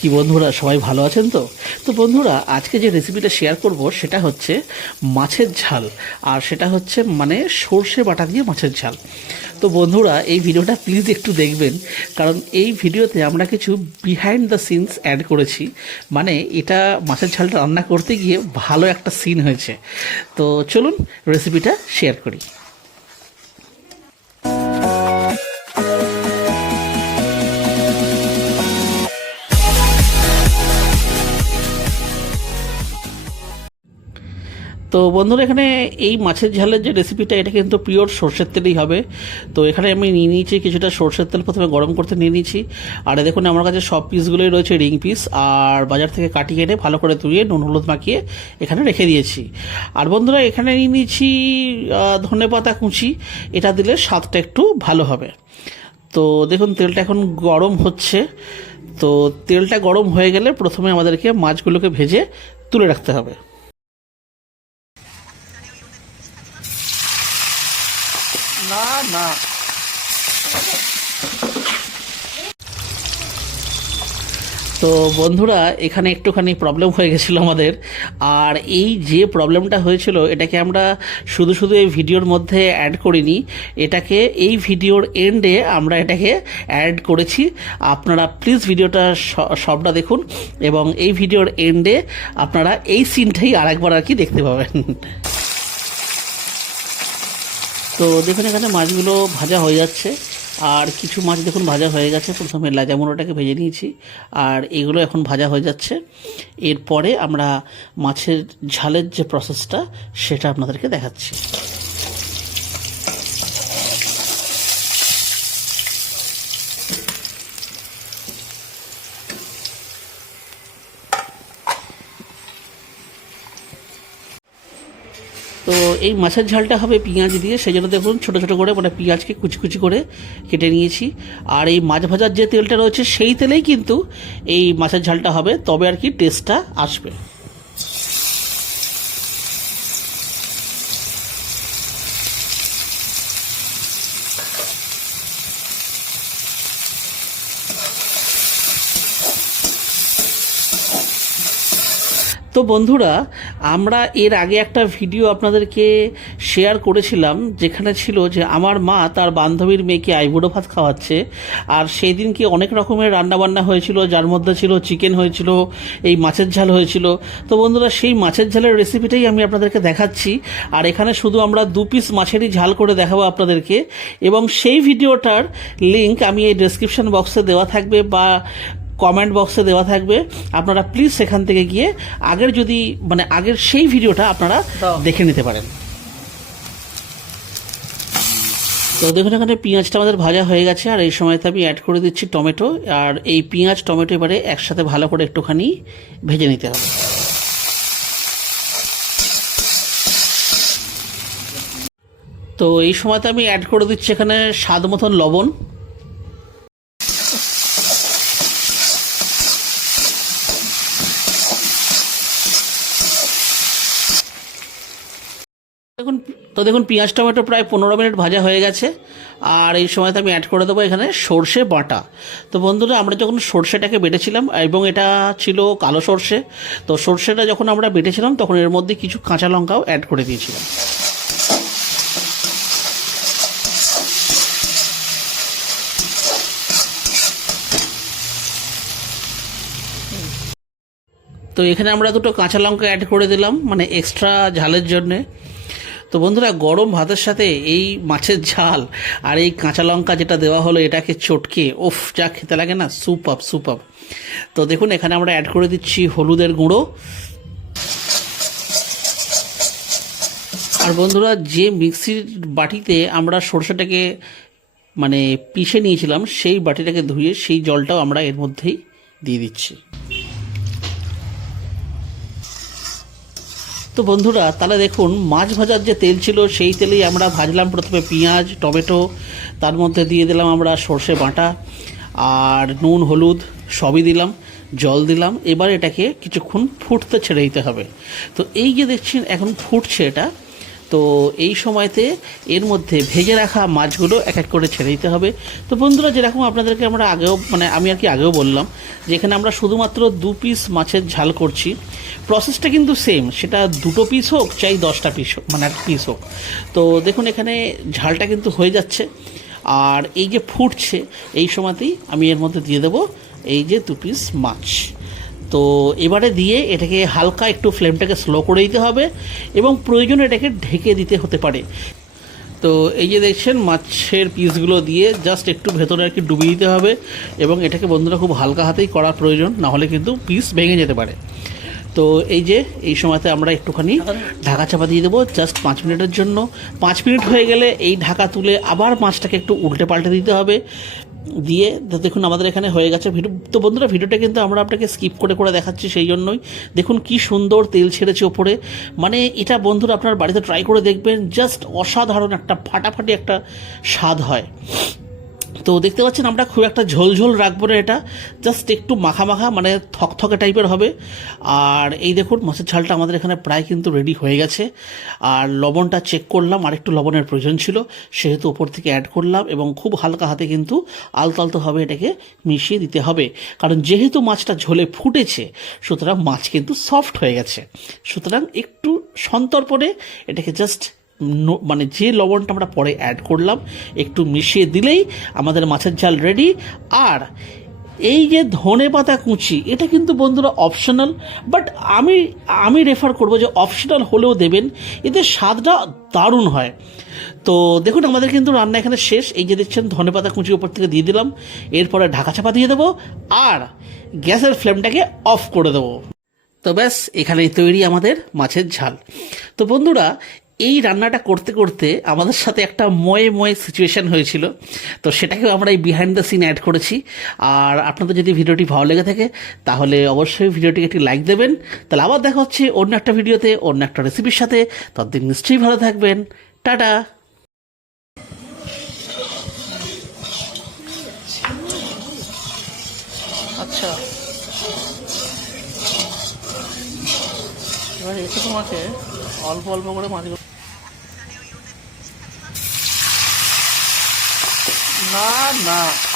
কি বন্ধুরা, সবাই ভালো আছেন তো? তো বন্ধুরা, আজকে যে রেসিপিটা শেয়ার করব, সেটা হচ্ছে মাছের ঝাল। আর সেটা হচ্ছে মানে সর্ষে বাটা দিয়ে মাছের ঝাল। তো বন্ধুরা, এই ভিডিওটা প্লিজ একটু দেখবেন। কারণ এই ভিডিওতে আমরা কিছু বিহাইন্ড দ্য সিনস অ্যাড করেছি। মানে এটা মাছের ঝালটা রান্না করতে গিয়ে ভালো একটা সিন হয়েছে। তো চলুন রেসিপিটা শেয়ার করি। তো বন্ধুরা, এখানে এই মাছের ঝালের যে রেসিপিটা এটা কিন্তু পিওর সর্ষের তেলেই হবে। তো এখানে আমি নিয়ে নিয়েছি কিছুটা সর্ষের তেল, প্রথমে গরম করতে নিয়ে নিয়েছি। আর দেখুন, আমার কাছে সব পিসগুলোই রয়েছে রিং পিস আর বাজার থেকে কাটিয়ে এনে ভালো করে ধুয়ে, নুন, হলুদ মাখিয়ে এখানে রেখে দিয়েছি। আর বন্ধুরা, এখানে নিয়ে নিয়েছি ধনে পাতা কুচি। এটা দিলে স্বাদটা একটু ভালো হবে। তো দেখুন, তেলটা এখন গরম হচ্ছে। তো তেলটা গরম হয়ে গেলে প্রথমে আমাদেরকে মাছগুলোকে ভেজে তুলে রাখতে হবে। না না। তো বন্ধুরা, এখানে একটুখানি প্রবলেম হয়ে গেছিল আমাদের। আর এই যে প্রবলেমটা হয়েছিল, এটাকে আমরা শুধু শুধু এই ভিডিওর মধ্যে অ্যাড করিনি। এটাকে এই ভিডিওর এন্ডে আমরা এটাকে অ্যাড করেছি। আপনারা প্লিজ ভিডিওটা সবটা দেখুন এবং এই ভিডিওর এন্ডে আপনারা এই সিনটাই আরেকবার আর কি দেখতে পাবেন। তো দেখুন, এখানে মাছগুলো ভাজা হয়ে যাচ্ছে। আর কিছু মাছ দেখুন, ভাজা হয়ে গেছে। প্রথমে লাজামুড়োটাকে ভেজে নিয়েছি। আর এগুলো এখন ভাজা হয়ে যাচ্ছে। এরপরে আমরা মাছের ঝালের যে প্রসেসটা সেটা আপনাদেরকে দেখাচ্ছি। তো এই মাছের ঝালটা হবে পেঁয়াজ দিয়ে সেই জন্য দেখুন ছোটো ছোটো করে মানে পেঁয়াজকে কুচি কুচি করে কেটে নিয়েছি। আর এই মাছ ভাজার যে তেলটা রয়েছে, সেই তেলেই কিন্তু এই মাছের ঝালটা হবে, তবে আর কি টেস্টটা আসবে। তো বন্ধুরা, আমরা এর আগে একটা ভিডিও আপনাদেরকে শেয়ার করেছিলাম, যেখানে ছিল যে আমার মা তার বান্ধবীর মেয়েকে আইবুড়ো ভাত খাওয়াচ্ছে, আর সেই দিনকে অনেক রকমের রান্নাবান্না হয়েছিল, যার মধ্যে ছিল চিকেন হয়েছিল, এই মাছের ঝাল হয়েছিল। তো বন্ধুরা, সেই মাছের ঝালের রেসিপিটাই আমি আপনাদেরকে দেখাচ্ছি, আর এখানে শুধু আমরা দু পিস মাছেরই ঝাল করে দেখাবো আপনাদেরকে, এবং সেই ভিডিওটার লিংক আমি এই ডেসক্রিপশন বক্সে দেওয়া থাকবে, বা কমেন্ট বক্সে দেওয়া থাকবে। আপনারা প্লিজ সেখান থেকে গিয়ে আগের যদি মানে আগের সেই ভিডিওটা আপনারা দেখে নিতে পারেন। তো দেখুন এখানে পেঁয়াজটা আমাদের ভাজা হয়ে গেছে আর এই সময়তে আমি অ্যাড করে দিচ্ছি টমেটো আর এই পেঁয়াজ টমেটো এবারে একসাথে ভালো করে একটুখানি ভেজে নিতে হবে। তো এই সময়তে আমি অ্যাড করে দিচ্ছি এখানে স্বাদ মতন লবণ। দেখুন, তো দেখুন, পেঁয়াজ, টমেটো প্রায় পনেরো মিনিট ভাজা হয়ে গেছে। আর এই সময়তে আমি অ্যাড করে দেবো এখানে সর্ষে বাটা। তো বন্ধুরা, আমরা যখন সর্ষেটাকে বেটেছিলাম, এবং এটা ছিল কালো সর্ষে, তো সর্ষেটা যখন আমরা বেটেছিলাম, তখন এর মধ্যে কিছু কাঁচা লঙ্কাও অ্যাড করে দিয়েছিলাম। তো এখানে আমরা দুটো কাঁচা লঙ্কা অ্যাড করে দিলাম মানে এক্সট্রা ঝালের জন্যে। তো বন্ধুরা, গরম ভাতের সাথে এই মাছের ঝাল আর এই কাঁচা লঙ্কা যেটা দেওয়া হলো, এটাকে চটকে ওফ যা খেতে লাগে না সুপ আপ সুপ আপ তো দেখুন, এখানে আমরা অ্যাড করে দিচ্ছি হলুদের গুঁড়ো। আর বন্ধুরা, যে মিক্সির বাটিতে আমরা সরষেটাকে মানে পিষে নিয়েছিলাম, সেই বাটিটাকে ধুয়ে সেই জলটাও আমরা এর মধ্যেই দিয়ে দিচ্ছি। তো বন্ধুরা, তাহলে দেখুন, মাছ ভাজার যে তেল ছিল, সেই তেলেই আমরা ভাজলাম প্রথমে পেঁয়াজ, টমেটো, তার মধ্যে দিয়ে দিলাম আমরা সর্ষে বাটা, আর নুন, হলুদ, সবই দিলাম, জল দিলাম। এবার এটাকে কিছুক্ষণ ফুটতে ছেড়ে দিতে হবে। তো এই যে দেখছেন, এখন ফুটছে এটা। তো এই সময়তে এর মধ্যে ভেজে রাখা মাছগুলো এক এক করে ছেড়ে দিতে হবে। তো বন্ধুরা, যেরকম আপনাদেরকে আমরা আগেও মানে আমি আর কি আগেও বললাম যে এখানে আমরা শুধুমাত্র দু পিস মাছের ঝাল করছি। প্রসেসটা কিন্তু সেম সেটা দুটো পিস হোক, চাই দশটা পিস হোক মানে এক পিস হোক। তো দেখুন, এখানে ঝালটা কিন্তু হয়ে যাচ্ছে। আর এই যে ফুটছে, এই সময়তেই আমি এর মধ্যে দিয়ে দেবো এই যে দু পিস মাছ। তো এবারে দিয়ে এটাকে হালকা একটু ফ্লেমটাকে স্লো করে দিতে হবে এবং প্রয়োজনে এটাকে ঢেকে দিতে হতে পারে। তো এই যে দেখছেন, মাছের পিসগুলো দিয়ে জাস্ট একটু ভেতরে আর কি ডুবিয়ে দিতে হবে এবং এটাকে বন্ধুরা খুব হালকা হাতেই করা প্রয়োজন, না হলে কিন্তু পিস ভেঙে যেতে পারে। তো এই যে, এই সময়তে আমরা একটুখানি ঢাকা চাপা দিয়ে দেবো জাস্ট পাঁচ মিনিটের জন্য। পাঁচ মিনিট হয়ে গেলে এই ঢাকা তুলে আবার মাছটাকে একটু উল্টে পাল্টে দিতে হবে। দিয়ে দেখুন আমাদের এখানে হয়ে গেছে ভিডিও। তো বন্ধুরা, ভিডিওটা কিন্তু আমরা আপনাকে স্কিপ করে করে দেখাচ্ছি সেই জন্যই। দেখুন কি সুন্দর তেল ছেড়েছে ওপরে। মানে এটা বন্ধুরা আপনার বাড়িতে ট্রাই করে দেখবেন জাস্ট অসাধারণ একটা, ফাটাফাটি একটা স্বাদ হয়। তো দেখতে পাচ্ছেন আমরা খুব একটা ঝোলঝোল রাখব না এটা। জাস্ট একটু মাখা মাখা মানে থকথকে টাইপের হবে। আর এই দেখুন, মাছের ঝালটা আমাদের এখানে প্রায় কিন্তু রেডি হয়ে গেছে। আর লবণটা চেক করলাম আর একটু লবণের প্রয়োজন ছিল। সেহেতু ওপর থেকে অ্যাড করলাম এবং খুব হালকা হাতে কিন্তু আলতো আলতোভাবে এটাকে মিশিয়ে দিতে হবে। কারণ যেহেতু মাছটা ঝোলে ফুটেছে, সুতরাং মাছ কিন্তু সফট হয়ে গেছে। সুতরাং একটু সন্তর্পণে এটাকে জাস্ট মানে যে লবণটা আমরা পরে অ্যাড করলাম, একটু মিশিয়ে দিলেই আমাদের মাছের ঝাল রেডি আর এই যে ধনে পাতা কুচি, এটা কিন্তু বন্ধুরা অপশনাল বাট আমি আমি রেফার করব যে অপশনাল হলেও দেবেন। এতে স্বাদটা দারুণ হয়। তো দেখুন, আমাদের কিন্তু রান্না এখানে শেষ। এই যে দেখছেন, ধনে পাতা কুচি উপর থেকে দিয়ে দিলাম। এরপরে ঢাকা চাপা দিয়ে দেবো। আর গ্যাসের ফ্লেমটাকে অফ করে দেবো। তো ব্যাস, এখানেই তৈরি আমাদের মাছের ঝাল। তো বন্ধুরা এই রান্নাটা করতে করতে আমাদের সাথে একটা ময়ে ময়ে সিচুয়েশান হয়েছিল। তো সেটাকেও আমরা এই বিহাইন্ড দ্য সিন অ্যাড করেছি। আর আপনাদের যদি ভিডিওটি ভালো লেগে থাকে, তাহলে অবশ্যই ভিডিওটিকে একটি লাইক দেবেন। তাহলে আবার দেখা হচ্ছে অন্য একটা ভিডিওতে, অন্য একটা রেসিপির সাথে। ততদিন নিশ্চয়ই ভালো থাকবেন। টাটা! আচ্ছা। এবার এসে তোমাকে অল্প অল্প করে মাছগুলো না না